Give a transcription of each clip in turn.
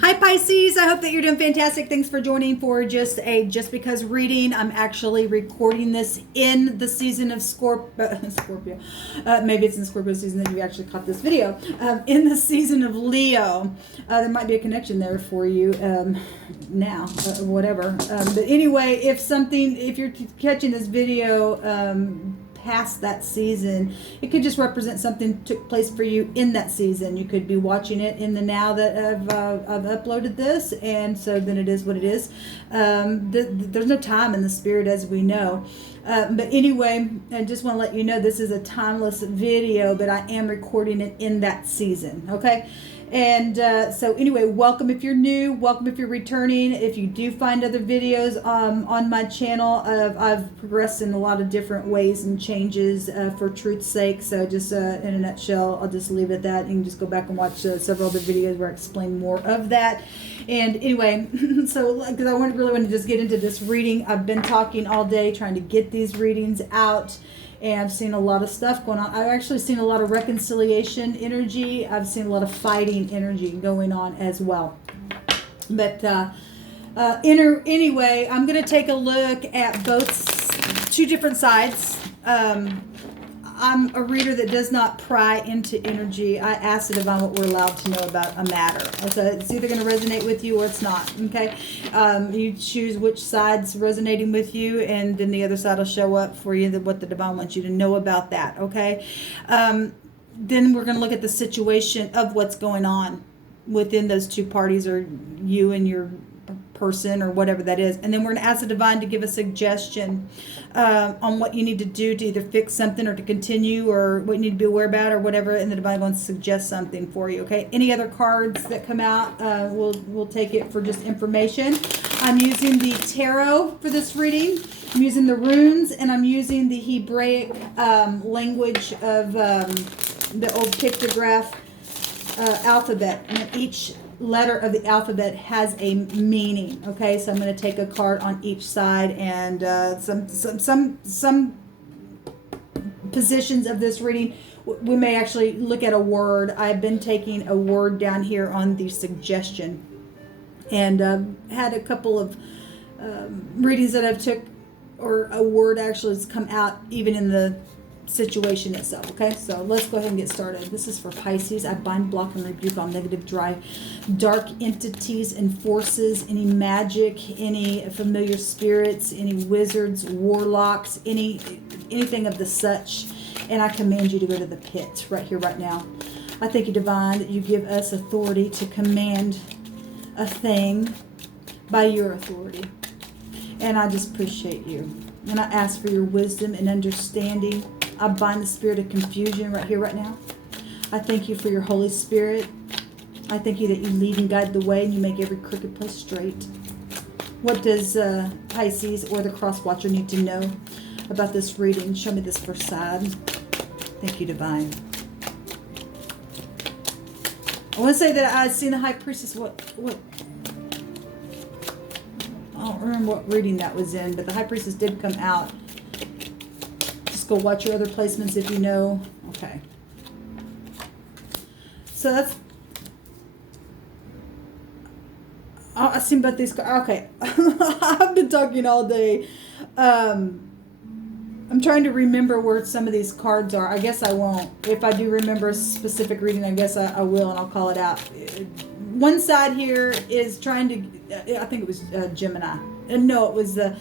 Hi Pisces, I hope that you're doing fantastic. Thanks for joining for just because reading. I'm actually recording this in the season of Scorpio. Maybe it's in Scorpio season that you actually caught this video. In the season of Leo. There might be a connection there for you now, whatever. But anyway, if you're catching this video past that season, it could just represent something took place for you in that season. You could be watching it in the now that I've uploaded this, and so then it is what it is. There's no time in the spirit, as we know. But anyway, I just want to let you know this is a timeless video, but I am recording it in that season, okay? And so anyway, welcome if you're new, welcome if you're returning. If you do find other videos on my channel, I've progressed in a lot of different ways and changes for truth's sake. So just in a nutshell, I'll just leave it at that. You can just go back and watch several other videos where I explain more of that. And anyway, so because I really want to just get into this reading. I've been talking all day trying to get these readings out. And I've seen a lot of stuff going on. I've actually seen a lot of reconciliation energy. I've seen a lot of fighting energy going on as well. But anyway, I'm going to take a look at two different sides. I'm a reader that does not pry into energy. I ask the divine what we're allowed to know about a matter. So it's either going to resonate with you or it's not. Okay, you choose which side's resonating with you, and then the other side will show up for you. What the divine wants you to know about that. Okay, then we're going to look at the situation of what's going on within those two parties, or you and your person, or whatever that is. And then we're going to ask the divine to give a suggestion on what you need to do to either fix something or to continue, or what you need to be aware about, or whatever. And the divine wants to suggest something for you. Okay, any other cards that come out, we'll take it for just information. I'm using the tarot for this reading. I'm using the runes, and I'm using the Hebraic language of the old pictograph alphabet, and each letter of the alphabet has a meaning. Okay, so I'm going to take a card on each side, and some positions of this reading we may actually look at a word. I've been taking a word down here on the suggestion, and had a couple of readings that I've took, or a word actually has come out even in the situation itself. Okay, so let's go ahead and get started. This is for Pisces. I bind, block, and rebuke all negative, dry, dark entities and forces, any magic, any familiar spirits, any wizards, warlocks, anything of the such, and I command you to go to the pit right here, right now. I thank you, divine, that you give us authority to command a thing by your authority, and I just appreciate you, and I ask for your wisdom and understanding. I bind the spirit of confusion right here, right now. I thank you for your Holy Spirit. I thank you that you lead and guide the way, and you make every crooked place straight. What does Pisces or the cross watcher need to know about this reading? Show me this first side. Thank you, divine. I want to say that I've seen the High Priestess. What? I don't remember what reading that was in, but the High Priestess did come out. Go watch your other placements if you know. Okay, so that's, I've seen both these. Okay, I've been talking all day. I'm trying to remember where some of these cards are. I guess I won't. If I do remember a specific reading, I guess I will, and I'll call it out. One side here is trying to, I think it was Gemini. And no, it was the,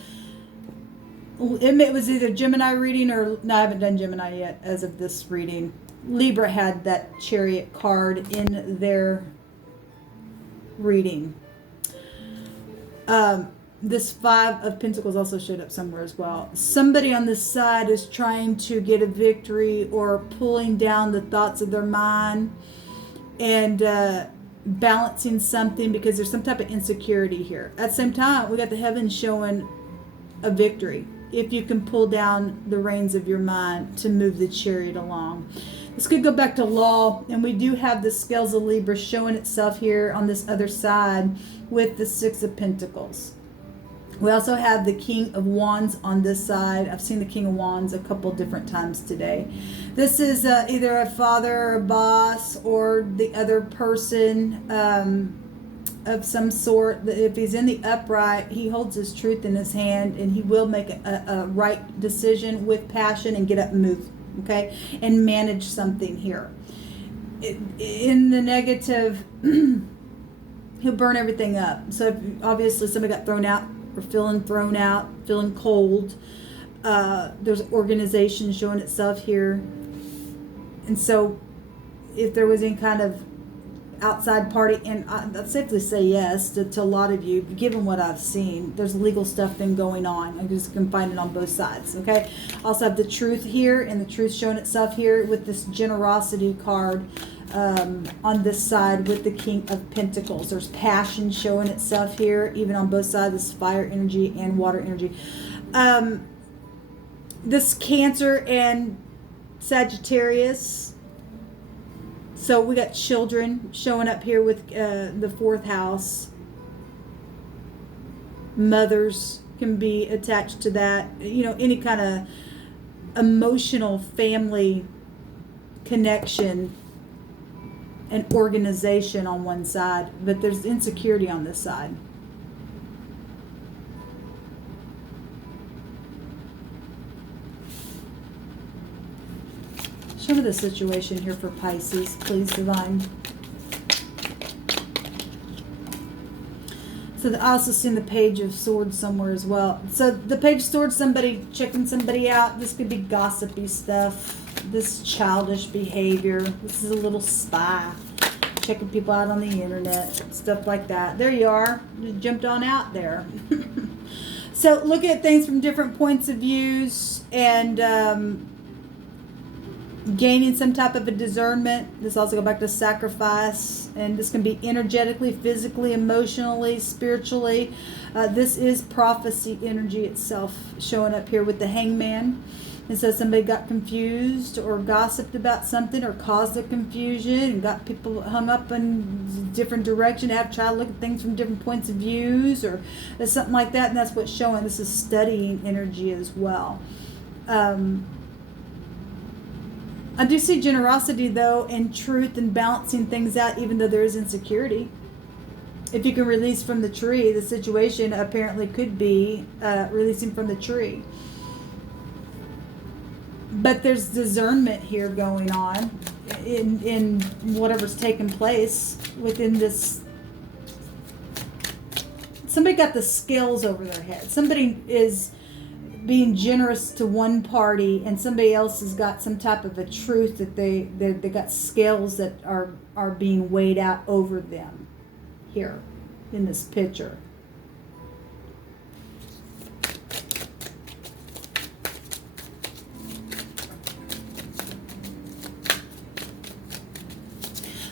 it was either Gemini reading or, no, I haven't done Gemini yet as of this reading. Libra had that Chariot card in their reading. This Five of Pentacles also showed up somewhere as well. Somebody on this side is trying to get a victory, or pulling down the thoughts of their mind, and balancing something, because there's some type of insecurity here. At the same time, we got the heavens showing a victory if you can pull down the reins of your mind to move the chariot along. This could go back to law, and we do have the scales of Libra showing itself here on this other side with the Six of Pentacles. We also have the King of Wands on this side. I've seen the King of Wands a couple different times today. This is either a father or a boss, or the other person of some sort. If he's in the upright, he holds his truth in his hand, and he will make a right decision with passion and get up and move, okay, and manage something here. In the negative, he'll burn everything up. So if obviously somebody got thrown out, or feeling thrown out, feeling cold, there's organization showing itself here. And so if there was any kind of outside party, and I'd safely say yes to a lot of you, given what I've seen, there's legal stuff been going on. I just can find it on both sides, okay? Also have the truth here, and the truth showing itself here with this generosity card on this side with the King of Pentacles. There's passion showing itself here, even on both sides, this fire energy and water energy. This Cancer and Sagittarius. So we got children showing up here with the fourth house. Mothers can be attached to that. You know, any kind of emotional family connection and organization on one side. But there's insecurity on this side. Show me the situation here for Pisces, please, Divine. So I also seen the Page of Swords somewhere as well. So the Page of Swords, somebody checking somebody out. This could be gossipy stuff. This childish behavior. This is a little spy. Checking people out on the internet. Stuff like that. There you are. Just jumped on out there. So look at things from different points of views, and gaining some type of a discernment. This also go back to sacrifice, and this can be energetically, physically, emotionally, spiritually. This is prophecy energy itself showing up here with the Hangman. And so somebody got confused or gossiped about something or caused a confusion and got people hung up in different direction, have to try to look at things from different points of views or something like that. And that's what's showing. This is studying energy as well. I do see generosity, though, and truth and balancing things out, even though there is insecurity. If you can release from the tree, the situation apparently could be releasing from the tree. But there's discernment here going on in whatever's taking place within this. Somebody got the scales over their head. Somebody is being generous to one party, and somebody else has got some type of a truth that they got scales that are being weighed out over them here in this picture.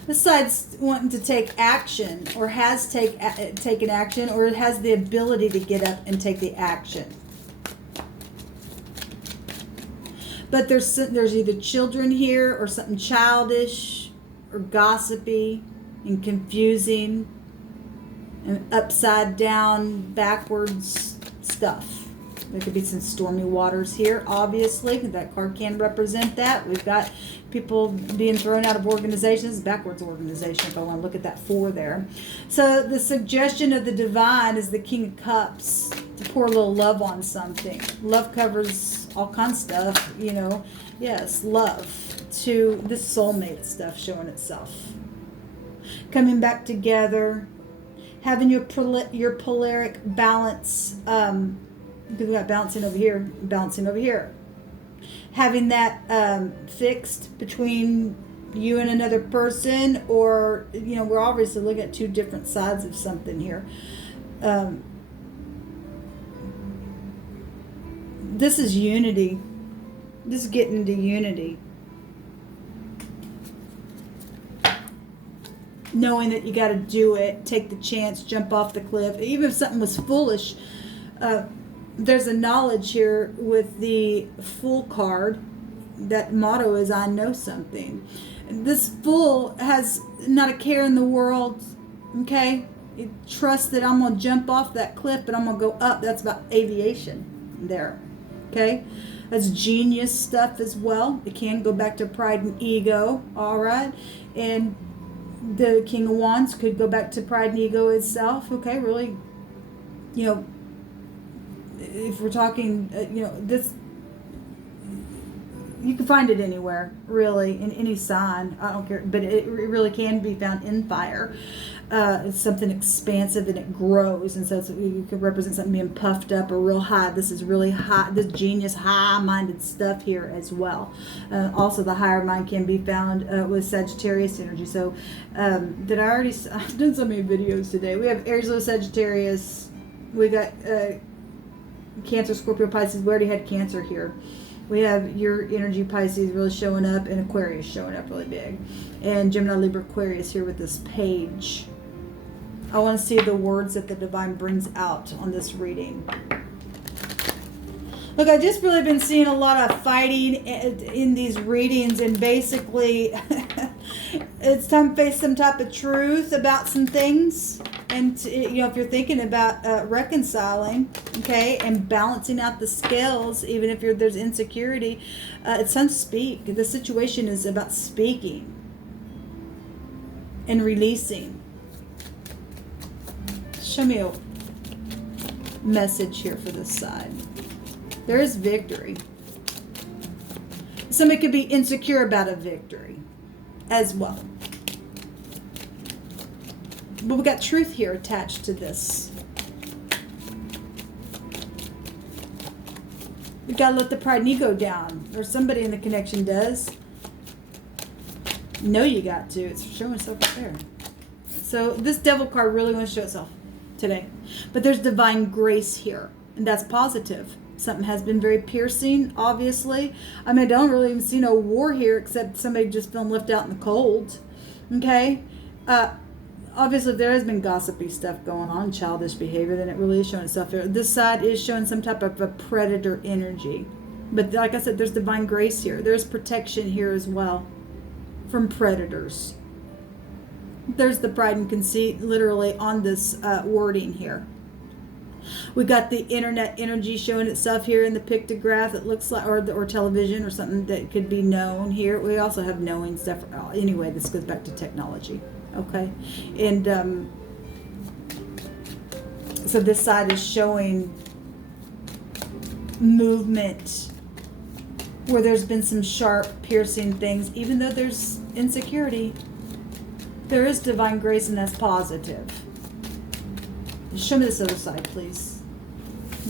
This side's wanting to take action, or has taken action, or it has the ability to get up and take the action. But there's either children here or something childish or gossipy and confusing and upside down, backwards stuff. There could be some stormy waters here, obviously. That card can represent that. We've got people being thrown out of organizations, backwards organization, if I want to look at that 4 there. So the suggestion of the divine is the King of Cups, to pour a little love on something. Love covers all kinds of stuff, you know. Yes, love to the soulmate stuff showing itself. Coming back together, having your polaric balance, because we got balancing over here, balancing over here. Having that fixed between you and another person, or, you know, we're obviously looking at 2 different sides of something here. This is unity. This is getting into unity. Knowing that you got to do it, take the chance, jump off the cliff. Even if something was foolish, there's a knowledge here with the Fool card. That motto is, I know something. This Fool has not a care in the world, okay? It trusts that I'm going to jump off that cliff, but I'm going to go up. That's about aviation there, okay? That's genius stuff as well. It can go back to pride and ego, all right? And The King of Wands could go back to pride and ego itself. Okay, really, you know, if we're talking, you know, this, you can find it anywhere, really, in any sign. I don't care, but it really can be found in fire. It's something expansive and it grows, and so you could represent something being puffed up or real high. This is really high, this genius, high-minded stuff here as well. Also, the higher mind can be found with Sagittarius energy. So, did I already? I've done so many videos today. We have Aries, Leo, Sagittarius. We got Cancer, Scorpio, Pisces. We already had Cancer here. We have your energy, Pisces, really showing up, and Aquarius showing up really big. And Gemini, Libra, Aquarius here with this page. I want to see the words that the divine brings out on this reading. Look, I've just really been seeing a lot of fighting in these readings, and basically it's time to face some type of truth about some things. And, you know, if you're thinking about reconciling, okay, and balancing out the scales, even if there's insecurity, it's time to speak. The situation is about speaking and releasing. Show me a message here for this side. There is victory. Somebody could be insecure about a victory as well. But we got truth here attached to this. We got to let the pride and ego down. Or somebody in the connection does. No, you got to. It's showing itself right there. So this devil card really wants to show itself today. But there's divine grace here. And that's positive. Something has been very piercing, obviously. I mean, I don't really even see no war here except somebody just feeling left out in the cold. Okay? Obviously, if there has been gossipy stuff going on, childish behavior, then it really is showing itself here. This side is showing some type of a predator energy. But like I said, there's divine grace here. There's protection here as well from predators. There's the pride and conceit literally on this wording here. We got the internet energy showing itself here in the pictograph. It looks like, or television or something that could be known here. We also have knowing stuff. Anyway, this goes back to technology. Okay, and so this side is showing movement where there's been some sharp, piercing things. Even though there's insecurity, there is divine grace, and that's positive. Show me this other side, please.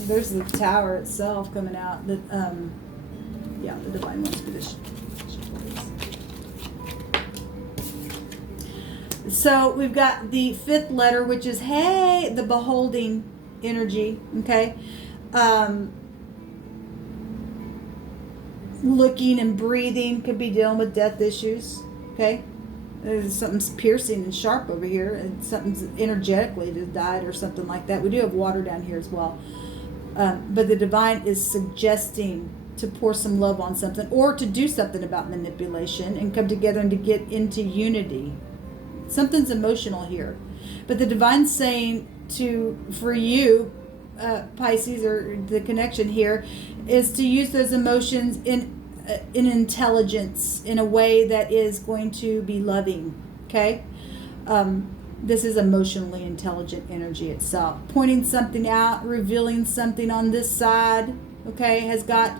There's the tower itself coming out. That yeah, the divine wants to be this. So we've got the fifth letter, which is, hey, the beholding energy, okay? Looking and breathing, could be dealing with death issues, okay? There's something's piercing and sharp over here, and something's energetically just died or something like that. We do have water down here as well. But the divine is suggesting to pour some love on something, or to do something about manipulation and come together and to get into unity. Something's emotional here. But the divine's saying for you, Pisces, or the connection here, is to use those emotions in intelligence, in a way that is going to be loving. Okay? This is emotionally intelligent energy itself. Pointing something out, revealing something on this side. Okay, has got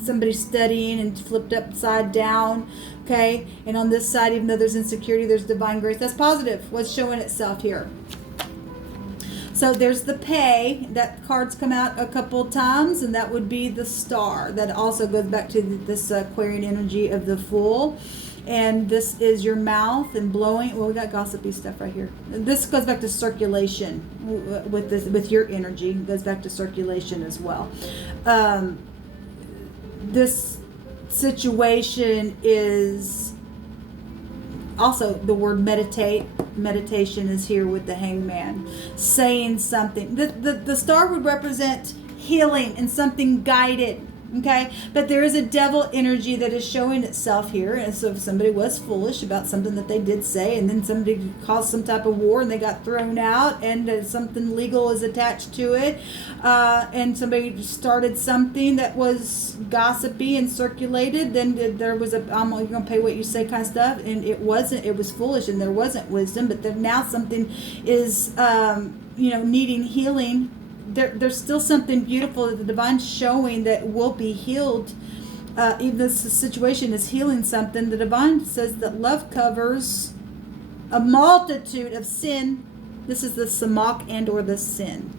somebody studying and flipped upside down. Okay, and on this side, even though there's insecurity, there's divine grace. That's positive. What's showing itself here? So there's the pay. That card's come out a couple times, and that would be the star. That also goes back to this Aquarian energy of the Fool. And this is your mouth and blowing. Well, we got gossipy stuff right here. This goes back to circulation with your energy. It goes back to circulation as well. This situation is also the word meditate. Meditation is here with the Hangman, saying something. The star would represent healing and something guided. Okay, but there is a devil energy that is showing itself here. And so if somebody was foolish about something that they did say, and then somebody caused some type of war and they got thrown out, and something legal is attached to it, and somebody started something that was gossipy and circulated, then there was a I'm only going to pay what you say kind of stuff, and it was foolish, and there wasn't wisdom. But then now something is needing healing. There's still something beautiful that the divine's showing that will be healed. Even this situation is healing something. The divine says that love covers a multitude of sin. This is the samach and or the sin.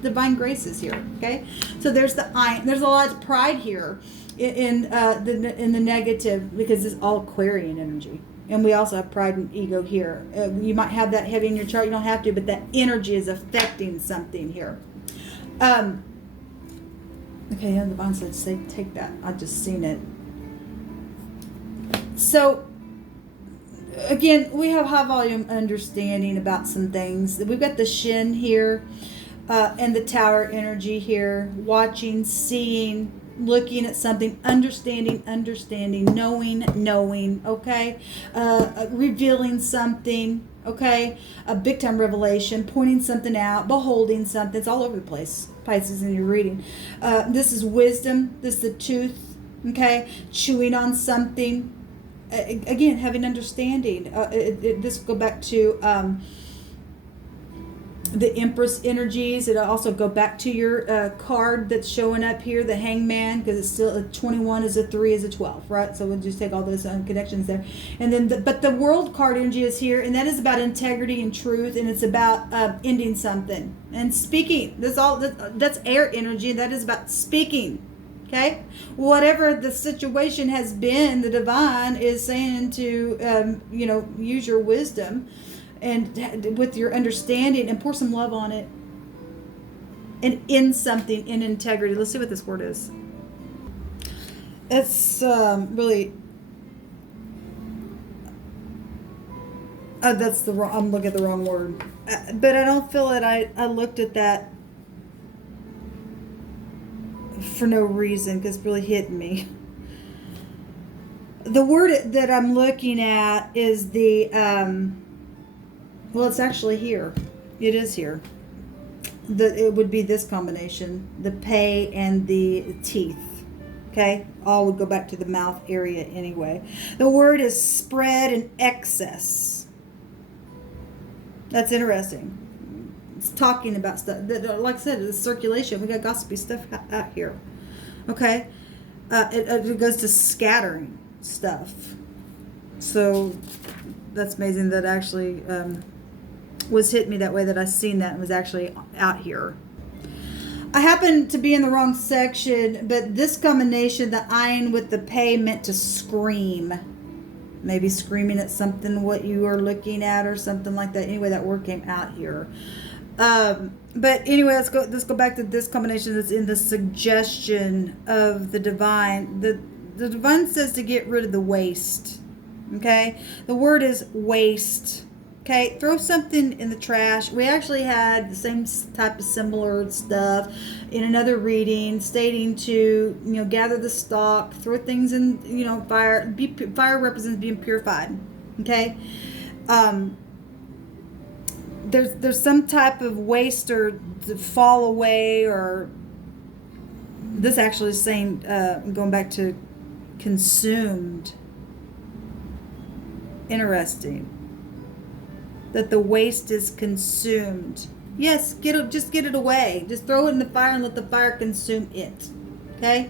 Divine grace is here. Okay, so there's there's a lot of pride here in the negative, because it's all Aquarian energy. And we also have pride and ego here. You might have that heavy in your chart. You don't have to, but that energy is affecting something here. Okay, the divine said, say, take that. I've just seen it. So, again, we have high volume understanding about some things. We've got the Shin here, and the Tower energy here. Watching, seeing, looking at something, understanding, knowing, okay? Revealing something, okay? A big time revelation, pointing something out, beholding something. It's all over the place, Pisces, in your reading. This is wisdom. This is the tooth, okay? Chewing on something. Again, having understanding. This will go back to the Empress energies. It'll also go back to your card that's showing up here, the Hangman, because it's still a 21 is a 3 is a 12, right? So we'll just take all those connections there. And then, but the World card energy is here, and that is about integrity and truth, and it's about ending something and speaking. That's air energy, and that is about speaking. Okay, whatever the situation has been, the divine is saying to use your wisdom and with your understanding, and pour some love on it, and in something, in integrity. Let's see what this word is. It's really that's the wrong, I'm looking at the wrong word, but I don't feel that I looked at that for no reason, because it's really hitting me. The word that I'm looking at is the well, it's actually here. It is here. It would be this combination, the pay and the teeth. Okay? All would go back to the mouth area anyway. The word is spread and excess. That's interesting. It's talking about stuff. Like I said, it's circulation. We got gossipy stuff out here. Okay? It goes to scattering stuff. So that's amazing that actually was hitting me that way, that I seen that and was actually out here. I happened to be in the wrong section, but this combination, the ayin with the pay, meant to scream. Maybe screaming at something, what you are looking at, or something like that. Anyway, that word came out here. But anyway, let's go back to this combination that's in the suggestion of the divine. The divine says to get rid of the waste. Okay? The word is waste. Okay, throw something in the trash. We actually had the same type of similar stuff in another reading, stating to gather the stock, throw things in fire. Fire represents being purified. Okay, there's some type of waste or to fall away, or this actually is saying going back to consumed. Interesting. That the waste is consumed. Yes, just get it away. Just throw it in the fire and let the fire consume it. Okay?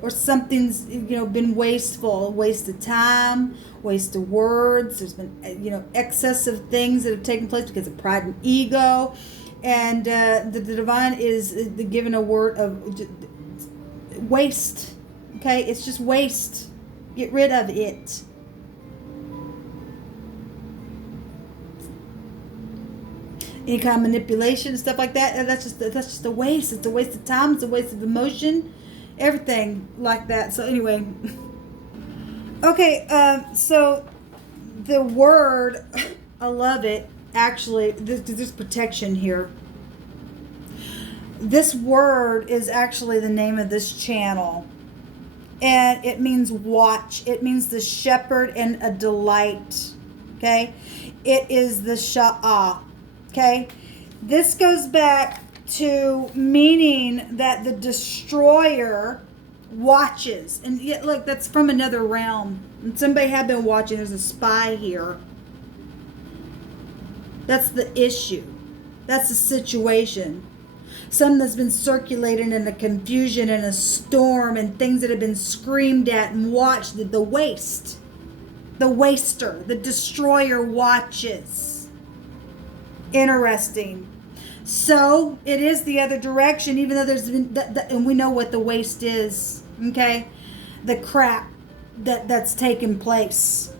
Or something's been wasteful, waste of time, waste of words. There's been excessive things that have taken place because of pride and ego, and the divine is given a word of waste. Okay, it's just waste. Get rid of it. Any kind of manipulation and stuff like that, that's just a waste. It's a waste of time. It's a waste of emotion, everything like that. So anyway, okay. So the word, I love it. Actually, there's protection here. This word is actually the name of this channel. And it means watch. It means the shepherd and a delight. Okay. It is the ShAhH. Okay. This goes back to meaning that the destroyer watches. And yet, look, that's from another realm. And somebody had been watching. There's a spy here. That's the issue. That's the situation. Something that's been circulating in a confusion and a storm and things that have been screamed at and watched. The waste. The waster. The destroyer watches. Interesting. So it is the other direction, even though there's been, and we know what the waste is, okay? The crap that's taken place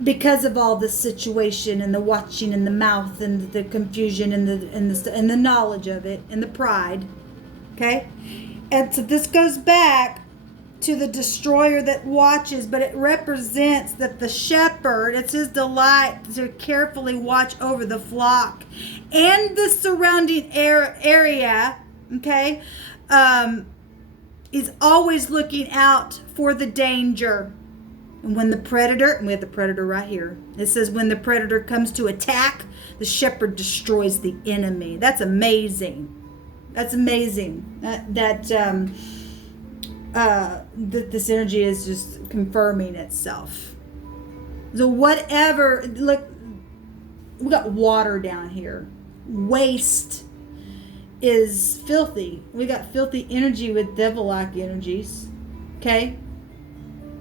because of all this situation and the watching and the mouth and the confusion and the knowledge of it and the pride, okay? And so this goes back to the destroyer that watches, but it represents that the shepherd, it's his delight to carefully watch over the flock and the surrounding area, okay, is always looking out for the danger. And when the predator, and we have the predator right here, it says when the predator comes to attack, the shepherd destroys the enemy. That's amazing. That's amazing. That this energy is just confirming itself. So whatever, look, we got water down here. Waste is filthy. We got filthy energy with devil-like energies. Okay?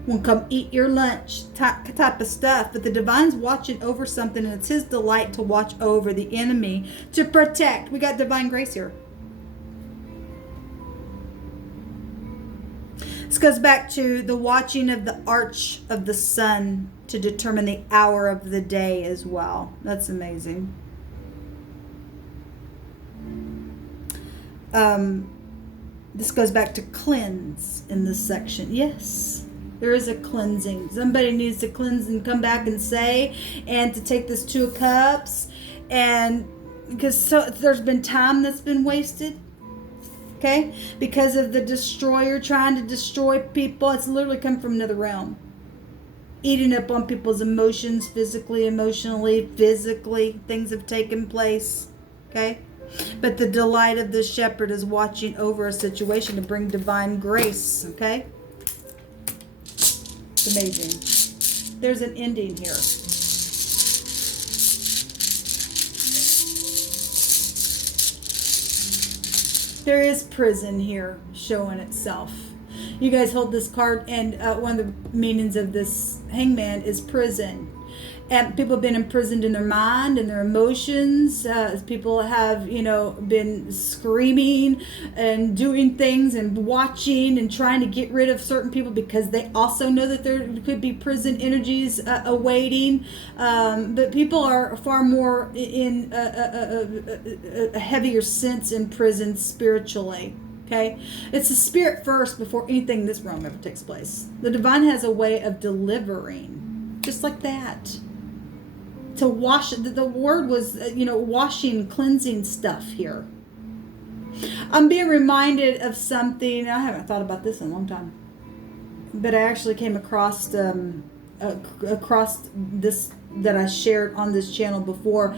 Won't come eat your lunch type of stuff. But the divine's watching over something, and it's his delight to watch over the enemy, to protect. We got divine grace here. This goes back to the watching of the arch of the sun to determine the hour of the day as well. That's amazing. This goes back to cleanse in this section. Yes, there is a cleansing. Somebody needs to cleanse and come back and say, and to take this 2 of Cups, and because there's been time that's been wasted. Okay, because of the destroyer trying to destroy people. It's literally come from another realm, eating up on people's emotions, physically, emotionally, physically. Things have taken place. Okay, but the delight of the shepherd is watching over a situation to bring divine grace. Okay, it's amazing. There's an ending here. There is prison here showing itself. You guys hold this card, and one of the meanings of this hangman is prison. And people have been imprisoned in their mind and their emotions. People have, been screaming and doing things and watching and trying to get rid of certain people because they also know that there could be prison energies awaiting. But people are far more in a heavier sense in prison spiritually. Okay, it's the spirit first before anything in this realm ever takes place. The divine has a way of delivering, just like that. To wash, the word was, washing, cleansing stuff here. I'm being reminded of something. I haven't thought about this in a long time, but I actually came across this that I shared on this channel before.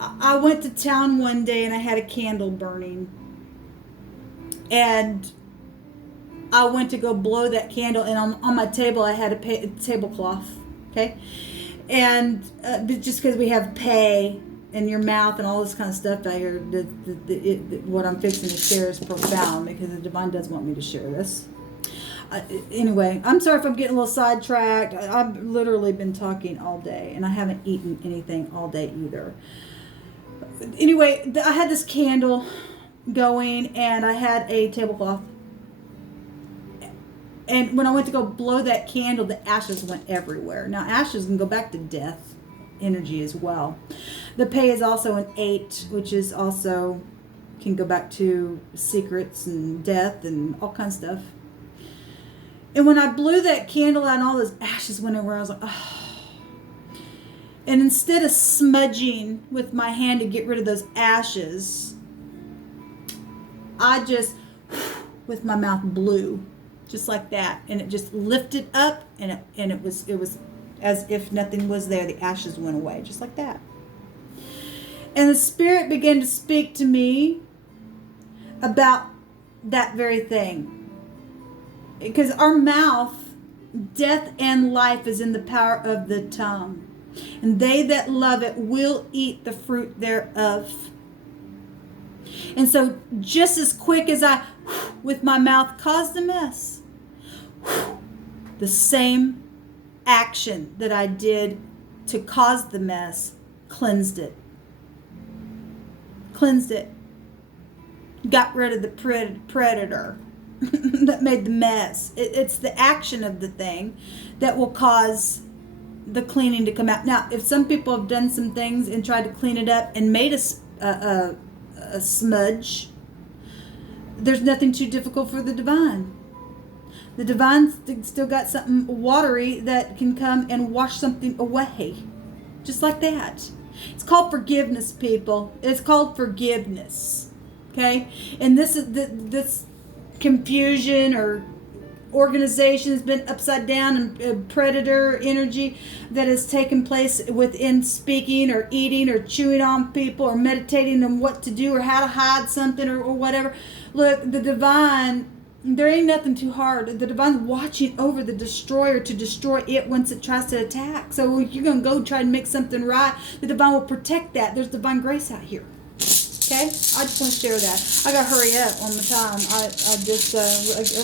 I went to town one day and I had a candle burning, and I went to go blow that candle, and on my table I had a tablecloth. Okay. And just because we have pay in your mouth and all this kind of stuff, I heard what I'm fixing to share is profound, because the divine does want me to share this. Anyway, I'm sorry if I'm getting a little sidetracked. I've literally been talking all day, and I haven't eaten anything all day either. Anyway, I had this candle going, and I had a tablecloth. And when I went to go blow that candle, the ashes went everywhere. Now, ashes can go back to death energy as well. The pay is also an 8, which is also can go back to secrets and death and all kinds of stuff. And when I blew that candle out and all those ashes went everywhere, I was like, oh. And instead of smudging with my hand to get rid of those ashes, I just, with my mouth, blew. just like that. And it just lifted up, and it was as if nothing was there. The ashes went away, just like that. And the Spirit began to speak to me about that very thing. Because our mouth, death and life is in the power of the tongue. And they that love it will eat the fruit thereof. And so just as quick as I, with my mouth, caused a mess, the same action that I did to cause the mess cleansed it. Cleansed it. Got rid of the predator that made the mess. It's the action of the thing that will cause the cleaning to come out. Now, if some people have done some things and tried to clean it up and made a smudge, there's nothing too difficult for the divine. The divine's still got something watery that can come and wash something away. Just like that. It's called forgiveness, people. It's called forgiveness. Okay? And this confusion or organization has been upside down, and predator energy that has taken place within speaking or eating or chewing on people or meditating on what to do or how to hide something or whatever. Look, the divine, there ain't nothing too hard. The divine's watching over the destroyer to destroy it once it tries to attack. So you're going to go try and make something right. The divine will protect that. There's divine grace out here. Okay? I just want to share that. I got to hurry up on the time. I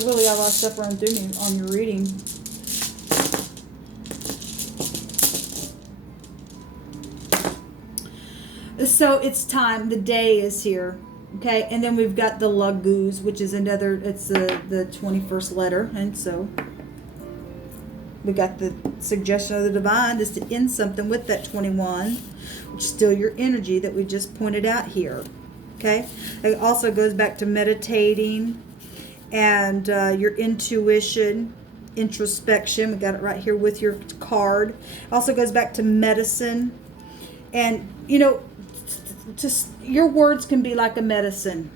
really got a lot of stuff running through me on your reading. So it's time. The day is here. Okay, and then we've got the Laguz, which is another, it's the 21st letter. And so we got the suggestion of the divine is to end something with that 21, which is still your energy that we just pointed out here. Okay, it also goes back to meditating and your intuition, introspection. We got it right here with your card. It also goes back to medicine. And, you know, just your words can be like a medicine.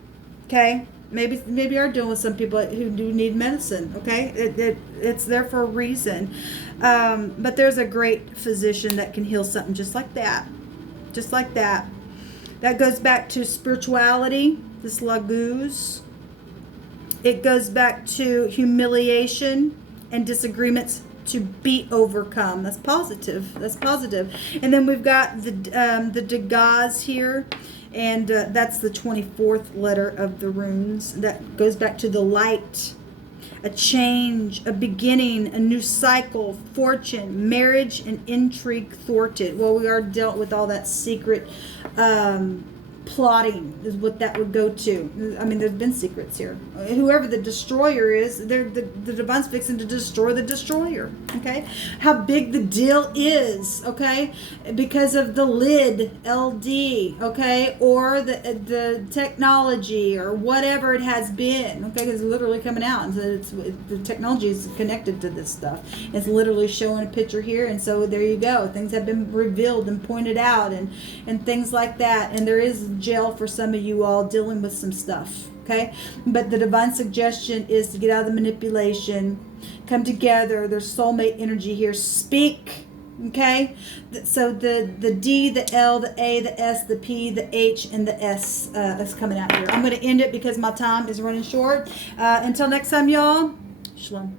Okay, maybe you're dealing with some people who do need medicine. Okay, it's there for a reason. But there's a great physician that can heal something just like that. That goes back to spirituality, this Laguz. It goes back to humiliation and disagreements to be overcome. That's positive. And then we've got the Degas here, and that's the 24th letter of the runes. That goes back to the light, a change, a beginning, a new cycle, fortune, marriage, and intrigue thwarted. Well, we are dealt with all that secret plotting is what that would go to. I mean, there's been secrets here. Whoever the destroyer is, the divine's fixing to destroy the destroyer. Okay, how big the deal is. Okay, because of the lid, LD. Okay, or the technology or whatever it has been. Okay, it's literally coming out, and so the technology is connected to this stuff. It's literally showing a picture here, and so there you go. Things have been revealed and pointed out, and things like that. And there is jail for some of you all dealing with some stuff. Okay, but the divine suggestion is to get out of the manipulation, come together. There's soulmate energy here. Speak. Okay, so the D, the L, the A, the S, the P, the H, and the S is coming out here. I'm going to end it because my time is running short. Until next time, y'all. Shalom.